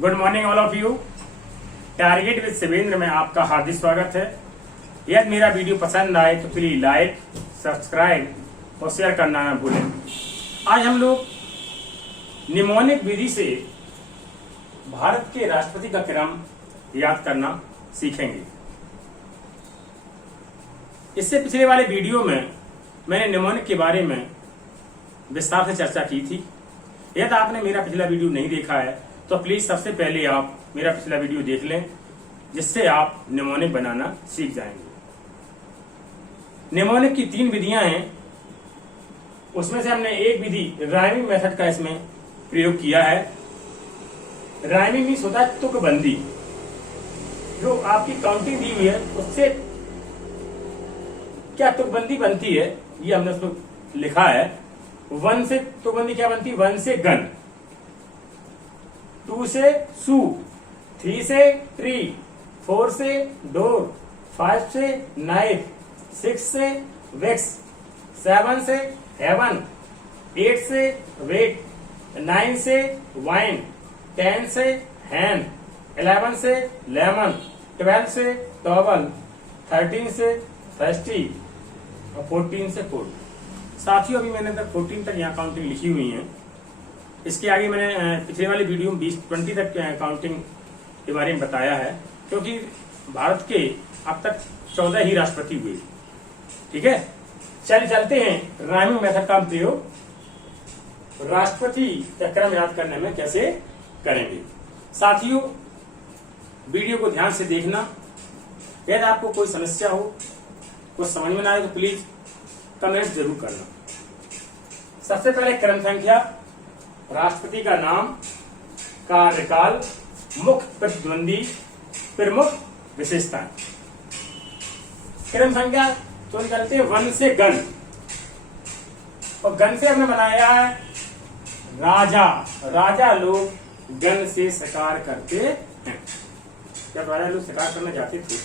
Good morning all of you. Target with Shivendra में आपका हार्दिक स्वागत है। यदि मेरा वीडियो पसंद आए तो प्लीज लाइक, सब्सक्राइब और शेयर करना न भूलें। आज हम लोग निमोनिक विधि से भारत के राष्ट्रपति का क्रम याद करना सीखेंगे। इससे पिछले वाले वीडियो में मैंने निमोनिक के बारे में विस्तार से चर्चा की थी। यदि आपने मेरा पिछला वीडियो नहीं देखा है तो प्लीज सबसे पहले आप मेरा पिछला वीडियो देख लें, जिससे आप निमोनिक बनाना सीख जाएंगे। निमोनिक की 3 विधियां हैं, उसमें से हमने एक विधि राइमिंग मेथड का इसमें प्रयोग किया है। राइमिंग मीन्स होता है तुकबंदी। जो आपकी काउंटिंग दी हुई है उससे क्या तुकबंदी बनती है ये हमने उसमें लिखा है। 1 से तुकबंदी क्या बनती है? 1 से गन, 2 से सू, 3 से ट्री, 4 से डोर, 5 से नाइफ, 6 से वैक्स, 7 से हेवन, 8 से वेट, 9 से वाइन, 10 से हैंड, 11 से लेमन, 12 से टॉवल, 13 से थर्स्टी और 14 से कोल्ड। साथियों अभी मैंने 14 तक यहाँ काउंटिंग लिखी हुई है। इसके आगे मैंने पिछले वाले वीडियो में 20-20 तक काउंटिंग के बारे में बताया है, क्योंकि भारत के अब तक 14 ही राष्ट्रपति हुए। ठीक है, चलते हैं राइमिंग मेथड का प्रयोग राष्ट्रपति का क्रम याद करने में कैसे करेंगे। साथियों वीडियो को ध्यान से देखना। यदि आपको कोई समस्या हो, कुछ समझ में ना आए तो प्लीज कमेंट जरूर करना। सबसे पहले क्रम संख्या, राष्ट्रपति का नाम, कार्यकाल, मुख्य प्रतिद्वंदी, प्रमुख विशेषताएं। क्रम संख्या तो निकलते हैं 1 से गन, और गन से हमने बनाया है राजा। राजा लोग गन से शिकार करते हैं। जब राजा लोग शिकार करने जाते थे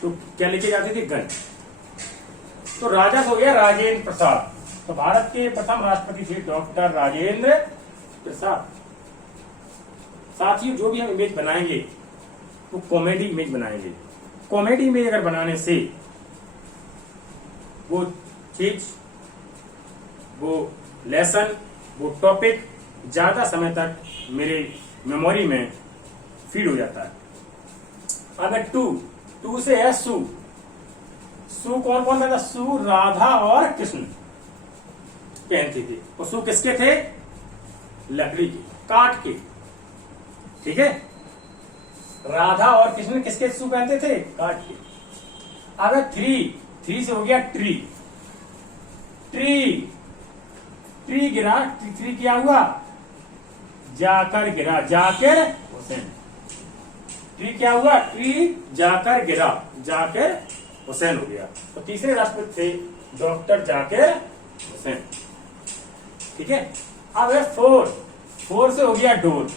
तो क्या लेके जाते थे? गन। तो राजा हो गया राजेंद्र प्रसाद। तो भारत के प्रथम राष्ट्रपति थे डॉक्टर राजेंद्र प्रसाद। साथियों जो भी हम इमेज बनाएंगे वो कॉमेडी इमेज बनाएंगे। कॉमेडी इमेज अगर बनाने से वो चीज, वो लेसन, वो टॉपिक ज्यादा समय तक मेरे मेमोरी में फीड हो जाता है। अगर 2 से है सू। सू कौन कौन था? सू राधा और कृष्ण पहनते थे। और सू किसके थे? लकड़ी के, काठ के। ठीक है, राधा और कृष्ण किसके सू पहनते थे? काठ के। अगर 3 से हो गया ट्री। ट्री गिरा, ट्री क्या हुआ? जाकर गिरा, जाकिर हुसैन। ट्री क्या हुआ? ट्री जाकर गिरा, जाकिर हुसैन हो गया। तो तीसरे राष्ट्रपति थे डॉक्टर जाकिर हुसैन। ठीक है, अब है 4 से हो गया डोर।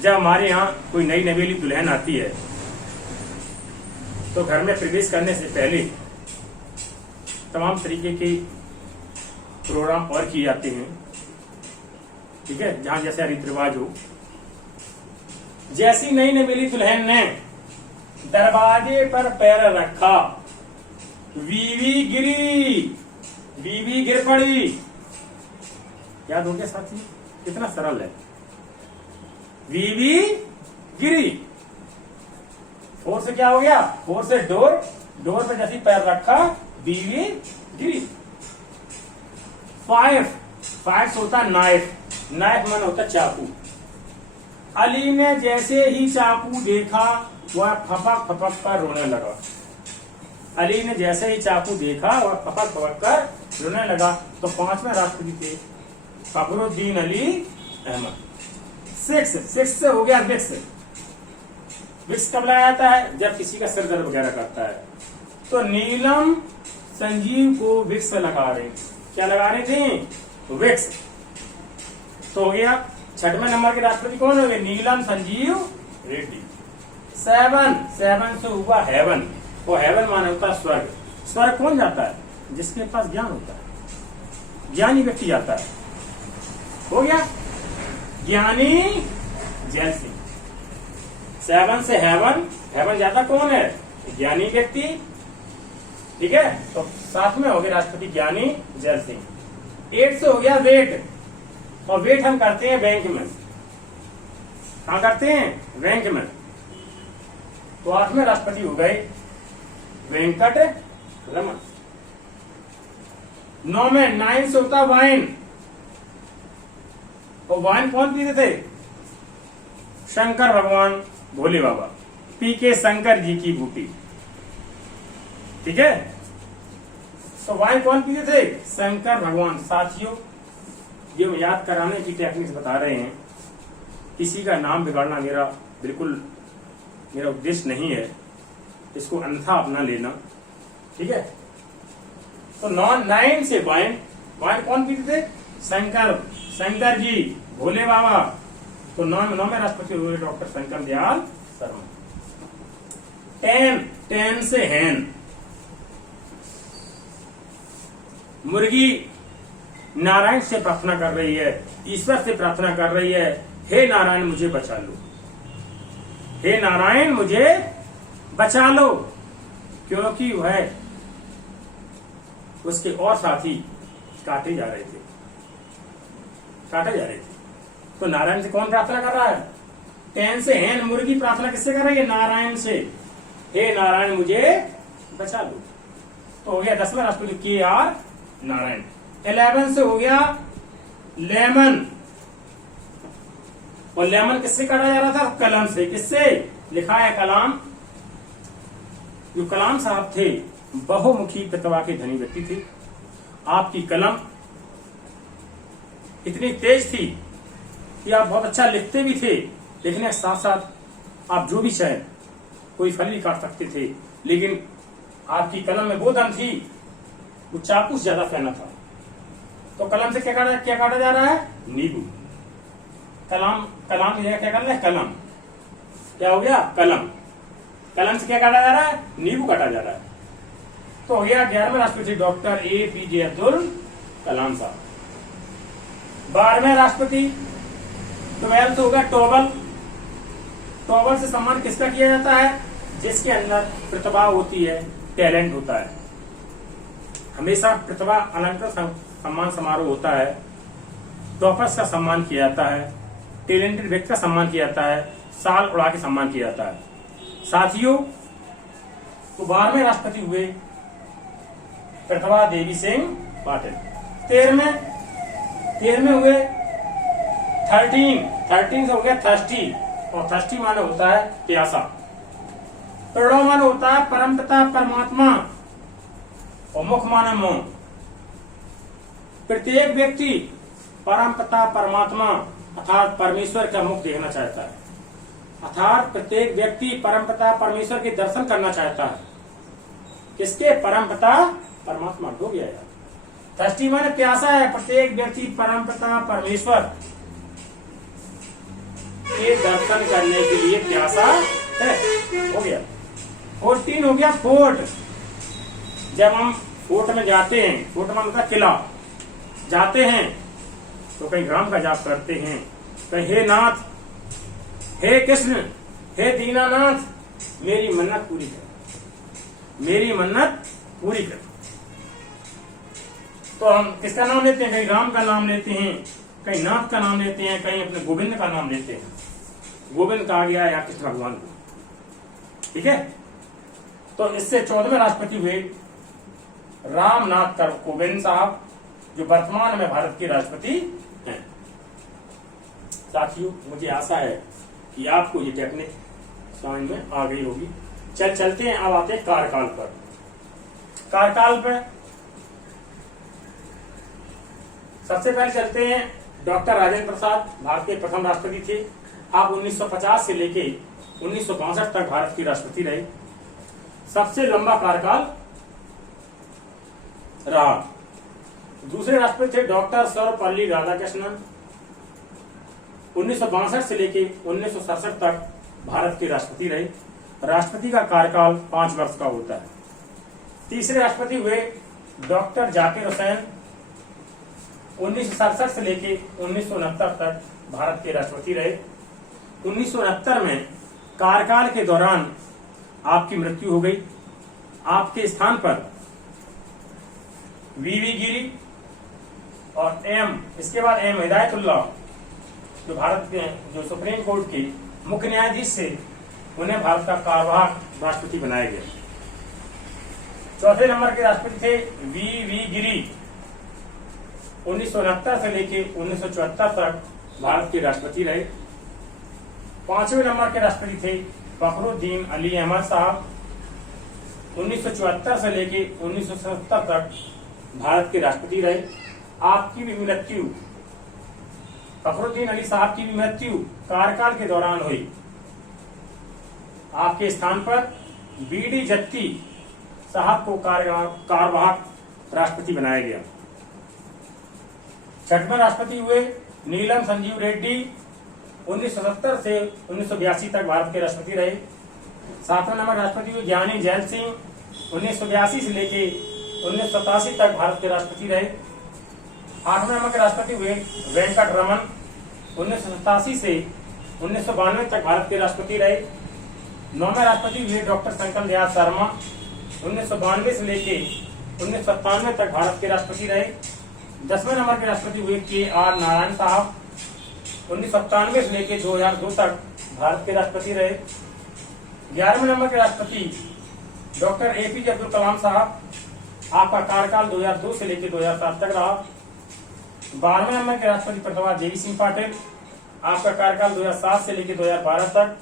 जब हमारे यहाँ कोई नई नवेली दुल्हन आती है तो घर में प्रवेश करने से पहले तमाम तरीके के प्रोग्राम और किए जाते हैं। ठीक है, जहां जैसा रीति रिवाज हो। जैसी नई नवेली दुल्हन ने दरवाजे पर पैर रखा, बीवी गिरी, बीवी गिर पड़ी। याद हो गया साथी? कितना सरल है। बीवी गिरी। 4 से क्या हो गया? 4 से डोर। डोर पे जैसी पैर रखा, बीवी गिरी। 5 से होता नाइफ। नाइफ मन होता चाकू। अली ने जैसे ही चाकू देखा वह फपक फपक कर रोने लगा। अली ने जैसे ही चाकू देखा वह फपक फपक कर रोने लगा। तो 5वें राष्ट्रपति थे फखरुद्दीन अली अहमद। 6 से हो गया विक्स। विक्स कब लगाया जाता है? जब किसी का सिर दर्द वगैरह करता है। तो नीलम संजीव को विक्स लगा रहे। क्या लगा रहे थे? विक्स। तो हो गया 6वें नंबर के राष्ट्रपति कौन हो गए? नीलम संजीव रेड्डी। 7 से हुआ हेवन। वो हेवन माने होता है स्वर्ग। स्वर्ग कौन जाता है? जिसके पास ज्ञान होता है, ज्ञानी व्यक्ति जाता है। हो गया। ज्ञानी जैल सिंह। 7 से हेवन, हेवन ज्यादा कौन है? ज्ञानी व्यक्ति, ठीक है। तो 7 में हो गया राष्ट्रपति ज्ञानी जैल सिंह। 8 से हो गया वेट, और वेट हम करते हैं बैंक में। कहां करते हैं? बैंक में। तो 8वें राष्ट्रपति हो गए वेंकट रमन। 9 में 9 से होता वाइन, और वाइन कौन पीते थे? शंकर भगवान भोले बाबा, पी के शंकर जी की बूटी, ठीक है। तो वाइन कौन पीते थे? शंकर भगवान। साथियों, ये हम याद कराने की टेक्निक्स बता रहे हैं, किसी का नाम बिगाड़ना बिल्कुल मेरा उद्देश्य नहीं है, इसको अन्यथा अपना लेना, ठीक है। तो 9 से वाइन, वाइन कौन पीते थे? शंकर जी भोले बाबा। तो 9 में राष्ट्रपति हुए डॉक्टर शंकर दयाल शर्मा। 10 से हैन, मुर्गी नारायण से प्रार्थना कर रही है, ईश्वर से प्रार्थना कर रही है, हे नारायण मुझे बचा लो, हे नारायण मुझे बचा लो, क्योंकि वह उसके और साथी काटे जा रहे थे। तो नारायण से कौन प्रार्थना कर रहा है? 10 से हैन, मुर्गी प्रार्थना किससे कर रही है? नारायण से, हे नारायण मुझे बचा लो। तो हो गया 10वां राष्ट्रपति KR नारायण। 11 से हो गया लेमन, और लेमन किससे काटा जा रहा था? कलम से। किससे? लिखा है कलाम। जो कलाम साहब थे बहुमुखी प्रतिभा के धनी व्यक्ति थे। आपकी कलम इतनी तेज थी कि आप बहुत अच्छा लिखते भी थे, लिखने के साथ साथ आप जो भी चाहे कोई फल भी काट सकते थे, लेकिन आपकी कलम में वो दम थी, वो चाकू से ज्यादा फैना था। तो कलम से क्या काटा जा रहा है? नींबू। कलाम की जगह क्या कर रहा है? कलम। क्या हो गया? कलम। कलम से क्या काटा जा रहा है? नींबू काटा जा रहा है। तो हो गया 11वें राष्ट्रपति डॉक्टर APJ अब्दुल कलाम साहब। 12वें राष्ट्रपति 12 हो गया टोबल। टोबल से सम्मान किसका किया जाता है? जिसके अंदर प्रतिभा होती है, टैलेंट होता है। हमेशा प्रतिभा अलंकृत सम्मान समारोह होता है, टॉपर्स का सम्मान किया जाता है, टैलेंटेड व्यक्ति का सम्मान किया जाता है, साल उड़ा के सम्मान किया जाता है। साथियों, तो 12वें राष्ट्रपति हुए प्रतिभा देवी सिंह पाटिल। 13वें हुए 13 से हो गया थर्स्टी, और थर्स्टी माने होता है प्यासा। प्रणव माने होता है परमपिता परमात्मा, और मुख माने मुंह। प्रत्येक व्यक्ति परमपिता परमात्मा अर्थात परमेश्वर का मुख देखना चाहता है, अर्थात प्रत्येक व्यक्ति परमपिता परमेश्वर के दर्शन करना चाहता है। किसके? परमपिता परमात्मा। हो गया यार। थर्स्टी माने प्यासा है, प्रत्येक व्यक्ति परमपिता परमेश्वर के दर्शन करने के लिए प्यासा है। हो गया। 14 हो गया फोर्ट। जब हम फोर्ट में जाते हैं, फोर्ट में मतलब किला, जाते हैं तो कहीं राम का जाप करते हैं, कहीं हे नाथ, हे कृष्ण, हे दीनानाथ, मेरी मन्नत पूरी कर, मेरी मन्नत पूरी कर। तो हम किसका नाम लेते हैं? कहीं राम का नाम लेते हैं, कहीं नाथ का नाम लेते हैं, कहीं अपने गोविंद का नाम लेते हैं। गोविंद कहा गया या कृष्ण भगवान को, ठीक है। तो इससे 14वें राष्ट्रपति हुए रामनाथ कोविंद साहब, जो वर्तमान में भारत के राष्ट्रपति हैं। साथियों, मुझे आशा है कि आपको ये टेक्निक समझ में आ गई होगी। चलते हैं, अब आते हैं कार्यकाल पर। कार्यकाल पर सबसे पहले चलते हैं, डॉक्टर राजेंद्र प्रसाद भारत के प्रथम राष्ट्रपति थे। आप 1950 से लेके 1962 तक भारत के राष्ट्रपति रहे। सबसे लंबा कार्यकाल रहा। दूसरे राष्ट्रपति थे डॉक्टर सर्वपल्ली राधाकृष्णन। 1962 से लेके 1967 तक भारत के राष्ट्रपति रहे। राष्ट्रपति का कार्यकाल 5 वर्ष का होता है। तीसरे राष्ट्रपति हुए डॉक्टर जाकिर हुसैन। 1967 से लेके 1969 तक भारत के राष्ट्रपति रहे। 1969 में कार्यकाल के दौरान आपकी मृत्यु हो गई। आपके स्थान पर वीवी गिरी और इसके बाद एम हिदायतुल्लाह, जो भारत के जो सुप्रीम कोर्ट के मुख्य न्यायाधीश से, उन्हें भारत का कार्यवाहक राष्ट्रपति बनाया गया। चौथे नंबर के राष्ट्रपति थे वी गिरी। 1969 से लेके 1974 तक भारत के राष्ट्रपति रहे। पांचवें नंबर के राष्ट्रपति थे फखरुद्दीन अली अहमद साहब। 1974 से लेके 1977 तक भारत के राष्ट्रपति रहे। आपकी भी मृत्यु, फखरुद्दीन अली साहब की भी मृत्यु कार्यकाल के दौरान हुई। आपके स्थान पर बीडी जत्ती साहब को कार्यवाहक राष्ट्रपति बनाया गया। छठवें राष्ट्रपति हुए नीलम संजीव रेड्डी। 1970 से 1982 तक भारत के राष्ट्रपति रहे। सातवें नंबर राष्ट्रपति हुए ज्ञानी जैल सिंह। 1982 से लेके 1987 तक भारत के राष्ट्रपति रहे। आठवें नंबर के राष्ट्रपति हुए वेंकट रमन। 1987 से 1992 तक भारत के राष्ट्रपति रहे। नौवें राष्ट्रपति हुए डॉक्टर शंकर दयाल शर्मा। 1992 से लेके 1997 तक भारत के राष्ट्रपति रहे। 10वें नंबर के राष्ट्रपति हुए KR नारायण साहब। 1997 से लेके 2002 तक भारत के राष्ट्रपति रहे। 11वें नंबर के राष्ट्रपति डॉक्टर APJ अब्दुल कलाम साहब। आपका कार्यकाल 2002 से लेके 2007 तक रहा। 12वें नंबर के राष्ट्रपति प्रतिभा देवी सिंह पाटिल। आपका कार्यकाल 2007 से लेके 2012 तक।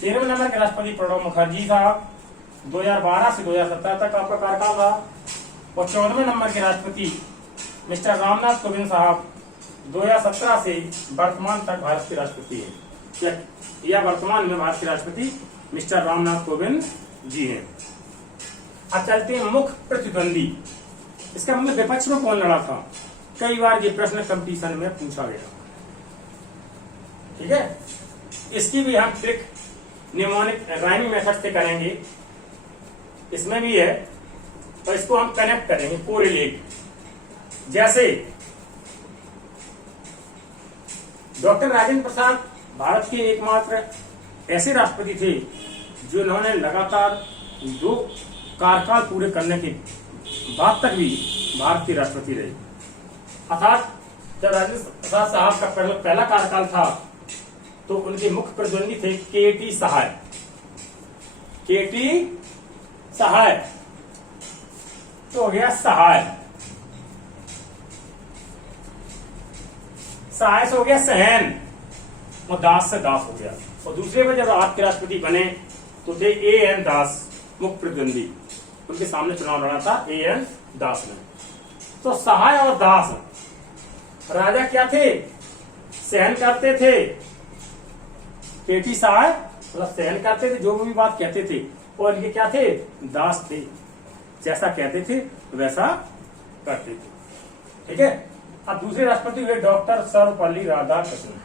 13वें नंबर के राष्ट्रपति प्रणब मुखर्जी साहब। 2012 से 2017 तक आपका कार्यकाल रहा। और 14वें नंबर के राष्ट्रपति मिस्टर रामनाथ कोविंद साहब 2017 से वर्तमान तक भारत के राष्ट्रपति हैं, या वर्तमान में भारत के राष्ट्रपति मिस्टर रामनाथ कोविंद जी हैं। अब चलते हैं मुख्य प्रतिद्वंदी। इसका मतलब विपक्ष में कौन लड़ा था? कई बार ये प्रश्न कंपटीशन में पूछा गया। ठीक है, इसकी भी हम ट्रिक निमोनिक राइमिंग मेथड से करेंगे। इसमें भी है, तो इसको हम कनेक्ट करेंगे, कोरिलेट। जैसे डॉक्टर राजेंद्र प्रसाद भारत के एकमात्र ऐसे राष्ट्रपति थे जिन्होंने लगातार 2 कार्यकाल पूरे करने के बाद तक भी भारत के राष्ट्रपति रहे। अर्थात जब राजेंद्र प्रसाद साहब का पहला कार्यकाल था तो उनके मुख्य प्रतिद्वंदी थे KT सहाय। KT सहाय तो हो गया सहाय, सहाय से हो गया सहन, और दास से दास हो गया। और दूसरे में जब आपके राष्ट्रपति बने तो थे AN दास मुख्य प्रतिद्वंदी। उनके सामने चुनाव लड़ा था AN दास ने। तो सहाय और दास राजा क्या थे? सहन करते थे। KT सहाय मतलब सहन करते थे, जो भी बात कहते थे, और इनके क्या थे? दास थे। जैसा कहते थे वैसा करते थे। ठीक है। अब दूसरे राष्ट्रपति हुए डॉक्टर सर्वपल्ली राधाकृष्णन।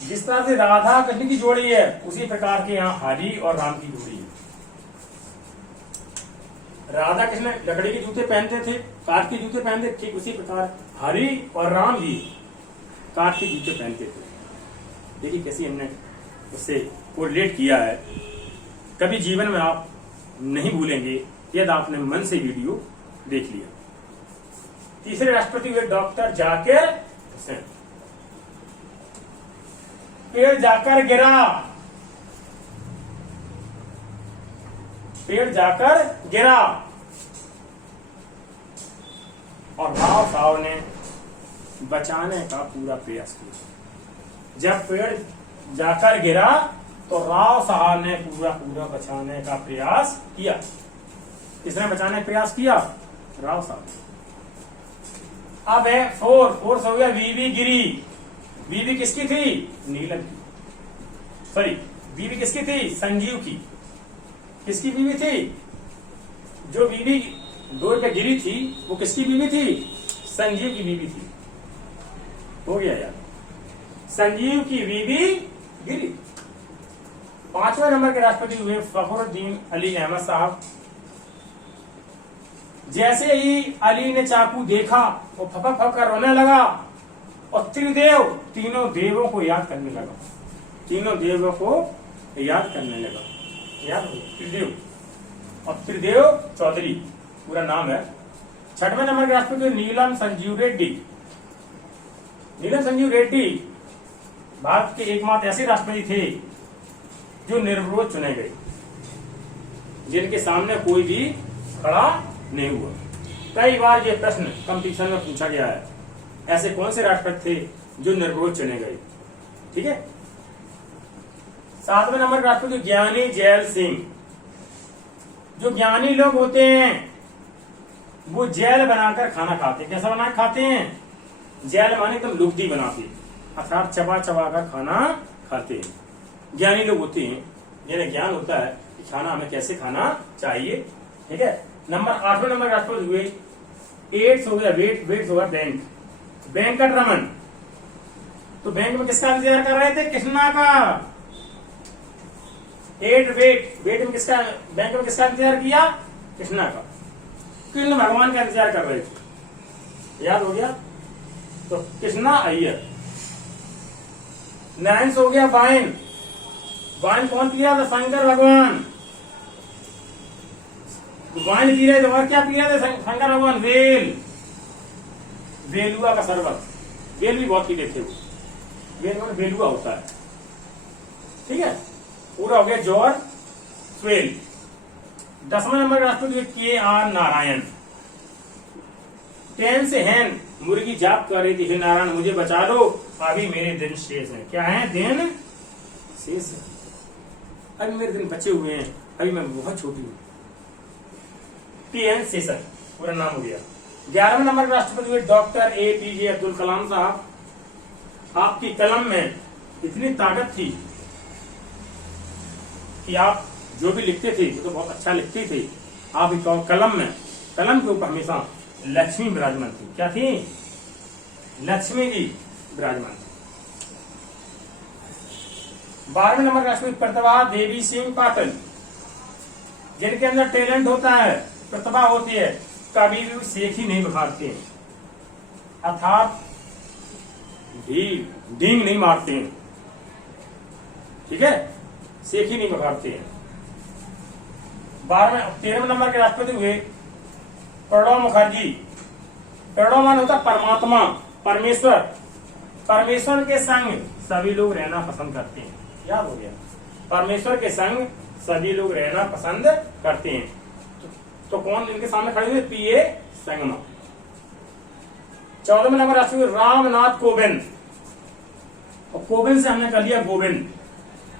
जिस तरह से राधा कृष्ण की जोड़ी है उसी प्रकार के यहाँ हरि और राम की जोड़ी है। राधा कृष्ण लकड़ी के जूते पहनते थे, काठ के जूते पहनते, ठीक उसी प्रकार हरि और राम जी काठ के जूते पहनते थे। देखिए कैसी हमने उससे कोरिलेट किया है। कभी जीवन में आप नहीं भूलेंगे यदि आपने मन से वीडियो देख लिया। तीसरे राष्ट्रपति हुए डॉक्टर जाकिर हुसैन। पेड़ जाकर गिरा, पेड़ जाकर गिरा, और राव साहब ने बचाने का पूरा प्रयास किया। जब पेड़ जाकर गिरा तो राव साहब ने पूरा बचाने का प्रयास किया। किसने बचाने का प्रयास किया? राव साहब। अब है फोर्स हो गया वीवी गिरी। वीवी किसकी थी? नीलम की। सॉरी, वीवी किसकी थी? संजीव की। किसकी बीवी थी? जो बीवी डोर पे गिरी थी वो किसकी बीवी थी? संजीव की बीवी थी। हो गया यार, संजीव की बीवी गिरी। पांचवें नंबर के राष्ट्रपति हुए फखरुद्दीन अली अहमद साहब। जैसे ही अली ने चाकू देखा वो फपक फपक कर रोने लगा और त्रिदेव, तीनों देवों को याद करने लगा, तीनों देवों को याद करने लगा। याद हो त्रिदेव, और त्रिदेव चौधरी पूरा नाम है। छठवें नंबर के राष्ट्रपति नीलम संजीव रेड्डी। नीलम संजीव रेड्डी भारत के एकमात्र ऐसे राष्ट्रपति थे जो निर्विरोध चुने गए, जिनके सामने कोई भी खड़ा नहीं हुआ। कई बार ये प्रश्न कंपटीशन में पूछा गया है, ऐसे कौन से राष्ट्रपति थे जो निर्विरोध चुने गए। ठीक है। सातवें नंबर राष्ट्रपति ज्ञानी जैल सिंह। जो ज्ञानी लोग होते हैं वो जेल बनाकर खाना खाते हैं। कैसा बना खाते हैं? जेल माने तुम लुगदी बनाते, अर्थात चबा चबा कर खाना खाते हैं। ज्ञानी लोग होते हैं, जिन्हें ज्ञान होता है कि खाना हमें कैसे खाना चाहिए। ठीक है। नंबर 8वें नंबर राष्ट्रपति हुए एड्स हो गया, वेट हो गया बैंक, वेंकट रमन। तो बैंक में किसका इंतजार कर रहे थे? कृष्णा का। वेट में किसका, बैंक में किसका इंतजार किया? कृष्णा का। कृष्ण भगवान का इंतजार कर रहे थे। याद हो गया? तो कृष्णा अय्यर। 9 हो गया वाइन। वाइन कौन पी रहा था? शंकर भगवान। वाइन पी रहे थे और क्या पी रहे थे शंकर भगवान? वेल, वेलुआ का शरबत। वेल भी बहुत पीते थे वो, वेल में वेलुआ होता है। ठीक है। पूरा हो गया जॉर्ज स्वेल। 10वें नंबर राष्ट्रपति KR नारायण। 10 से हैन, मुर्गी जाप कर रही थी, हे नारायण मुझे बचा लो, अभी मेरे दिन शेष हैं। क्या है? दिन शेष है, अभी मेरे दिन बचे हुए हैं, अभी मैं बहुत छोटी हूं। PN शेषन पूरा नाम हो गया। 11वें नंबर राष्ट्रपति हुए डॉक्टर APJ अब्दुल कलाम साहब। आपकी कलम में इतनी ताकत थी कि आप जो भी लिखते थे वो तो बहुत अच्छा लिखते थे। आप कलम में, कलम के ऊपर हमेशा लक्ष्मी विराजमान थी। क्या थी? लक्ष्मी जी विराजमान थी। 12वें नंबर राष्ट्रपति प्रतिभा देवी सिंह पाटिल। जिनके अंदर टैलेंट होता है, प्रतिभा होती है, कभी भी सीख ही नहीं बिखारते हैं, अर्थात डींग नहीं मारते हैं। ठीक है। सीख ही नहीं बिखारते हैं। 13वें नंबर के राष्ट्रपति हुए प्रणब मुखर्जी। प्रणब मान होता परमात्मा, परमेश्वर। परमेश्वर के संग सभी लोग रहना पसंद करते हैं। याद हो गया? परमेश्वर के संग सभी लोग रहना पसंद करते हैं। तो कौन इनके सामने खड़े हुए? PA संगमा। 14वें नंबर राष्ट्रपति रामनाथ कोविंद। और कोविंद से हमने कर लिया गोविंद।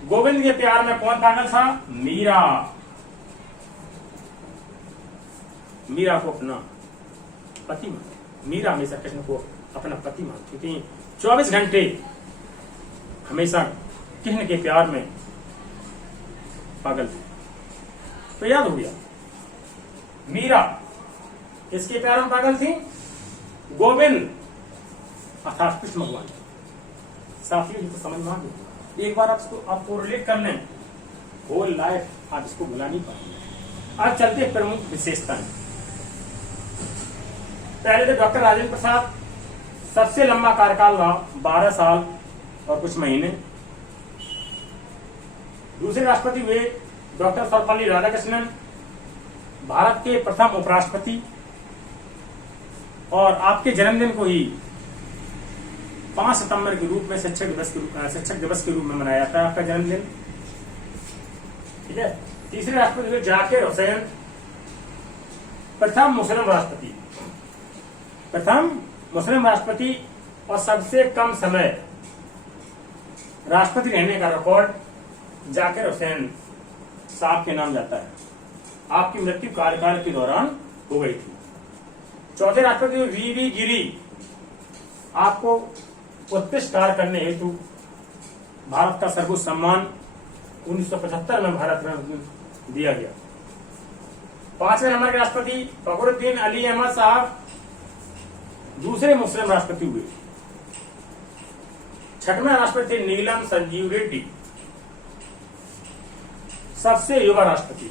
गोविंद के प्यार में कौन पागल था? मीरा। मीरा को अपना पति मान, मीरा हमेशा कृष्ण को अपना पति मानती थी। 24 घंटे हमेशा कृष्ण के प्यार में पागल थी। तो याद हो गया, मीरा इसके प्यार में पागल थी, गोविंद अर्थात कृष्ण भगवान। साथियों तो समझ में आ गई। एक बार आपको रिलेट कर लें, होल लाइफ आप इसको भुला नहीं पाएंगे। आज चलते प्रमुख विशेषताएं। पहले तो डॉक्टर राजेंद्र प्रसाद, सबसे लंबा कार्यकाल रहा 12 साल और कुछ महीने। दूसरे राष्ट्रपति हुए डॉक्टर सर्वपल्ली राधाकृष्णन, भारत के प्रथम उपराष्ट्रपति। और आपके जन्मदिन को ही 5 सितंबर के रूप में शिक्षक दिवस के रूप में मनाया जाता है आपका जन्मदिन। ठीक है। तीसरे राष्ट्रपति हुए जाकिर हुसैन, प्रथम मुस्लिम राष्ट्रपति और सबसे कम समय राष्ट्रपति रहने का रिकॉर्ड जाकिर हुसैन साहब के नाम जाता है। आपकी मृत्यु कार्यकाल के दौरान हो गई थी। चौथे राष्ट्रपति VV गिरी, आपको उत्कृष्ट कार्य करने हेतु भारत का सर्वोच्च सम्मान 1975 में भारत रत्न दिया गया। 5वें नंबर के राष्ट्रपति फखरुद्दीन अली अहमद साहब, दूसरे मुस्लिम राष्ट्रपति हुए। 6वें राष्ट्रपति नीलम संजीव रेड्डी, सबसे युवा राष्ट्रपति।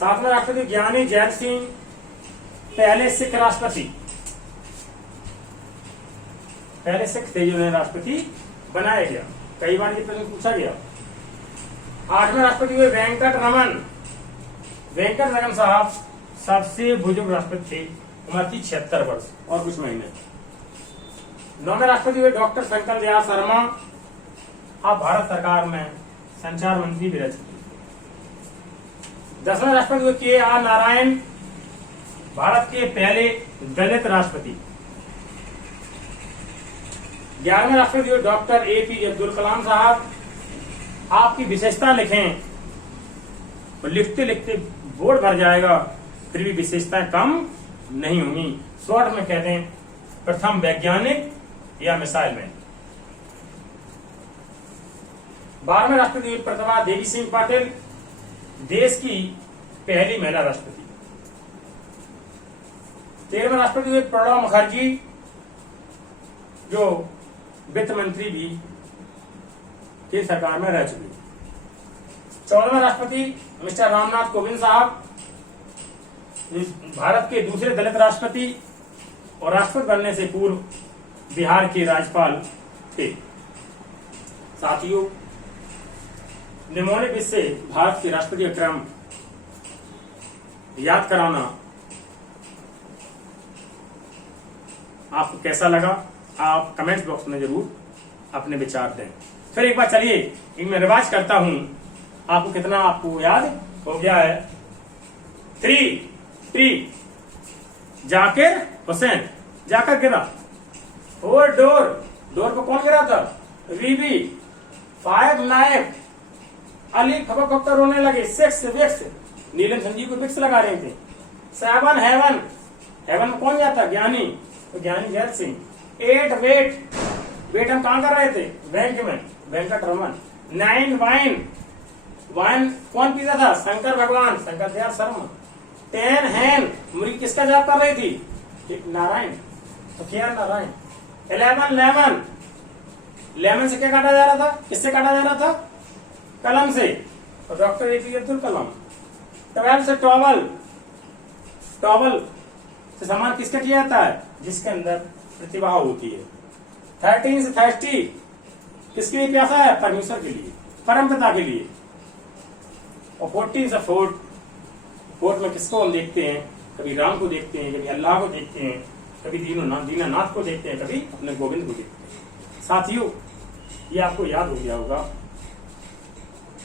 सातवें राष्ट्रपति ज्ञानी जैल सिंह, पहले सिख राष्ट्रपति, पहले सिख थे जिन्हें राष्ट्रपति बनाया गया। कई बार ये प्रश्न पूछा गया। आठवें राष्ट्रपति हुए वेंकट रमन। वेंकट रमन साहब सबसे बुजुर्ग राष्ट्रपति थे, उम्र थी 76 वर्ष और कुछ महीने। नौवें राष्ट्रपति हुए डॉक्टर शंकर दयाल शर्मा। आप भारत सरकार में संचार मंत्री भी रह चुके। 10वें राष्ट्रपति हुए के आर नारायण, भारत के पहले दलित राष्ट्रपति। 11वें राष्ट्रपति हुए डॉक्टर APJ अब्दुल कलाम साहब। आपकी विशेषता लिखें, और लिखते लिखते बोर्ड भर जाएगा, फिर भी विशेषताएं कम नहीं होंगी। शॉर्ट में कहते हैं प्रथम वैज्ञानिक या मिसाइल मैन। 12वें राष्ट्रपति हुई प्रतिभा देवी सिंह पाटिल, देश की पहली महिला राष्ट्रपति। 13वें राष्ट्रपति हुए प्रणब मुखर्जी, जो वित्त मंत्री भी केंद्र सरकार में रह चुके। 14वें राष्ट्रपति मिस्टर रामनाथ कोविंद साहब, भारत के दूसरे दलित राष्ट्रपति और राष्ट्रपति बनने से पूर्व बिहार के राज्यपाल थे। साथियों, निम्नलिखित से भारत के राष्ट्रपति क्रम याद कराना आपको कैसा लगा? आप कमेंट बॉक्स में जरूर अपने विचार दें। फिर एक बार चलिए इनमें रिवाज करता हूं, आपको याद हो गया है। 3 जाकिर हुसैन, जाकर गिरा। 4 डोर को कौन गिरा था? वीबी। 5 नायब, अली खबर रोने लगे। 6 विक्स, नीलम संजीव को विक्स लगा रहे थे। 7 हेवन में कौन जाता? ज्ञानी, तो ज्ञानी जैल सिंह। 8 वेट हम कहां कर रहे थे? बैंक में, वेंकट रमन। 9 वाइन कौन पीता था? शंकर भगवान, शंकर दयाल शर्मा। 10 हैन, मुर्गी किसका जाप कर रही थी? नारायण, तो क्या नारायण। 11 लेमन से क्या काटा जा रहा था? किससे काटा जा रहा था? कलम से, तो डॉक्टर APJ अब्दुल कलाम। 12 से टॉवल से सम्मान किसका किया जाता है? जिसके अंदर प्रतिभा होती है। 13 से थर्स्टी, किसके लिए प्यासा है? परमेश्वर के लिए, परमपिता के लिए। और 14 से फोर्ट में किसको हम देखते हैं? कभी राम को देखते हैं, कभी अल्लाह को देखते हैं, कभी दीनानाथ को देखते हैं, कभी अपने गोविंद को देखते हैं। साथियों, ये आपको याद हो गया होगा।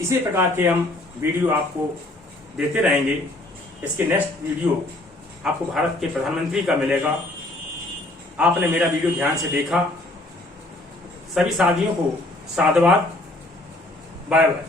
इसी प्रकार के हम वीडियो आपको देते रहेंगे। इसके नेक्स्ट वीडियो आपको भारत के प्रधानमंत्री का मिलेगा। आपने मेरा वीडियो ध्यान से देखा। सभी साथियों को साधुवाद। Bye bye.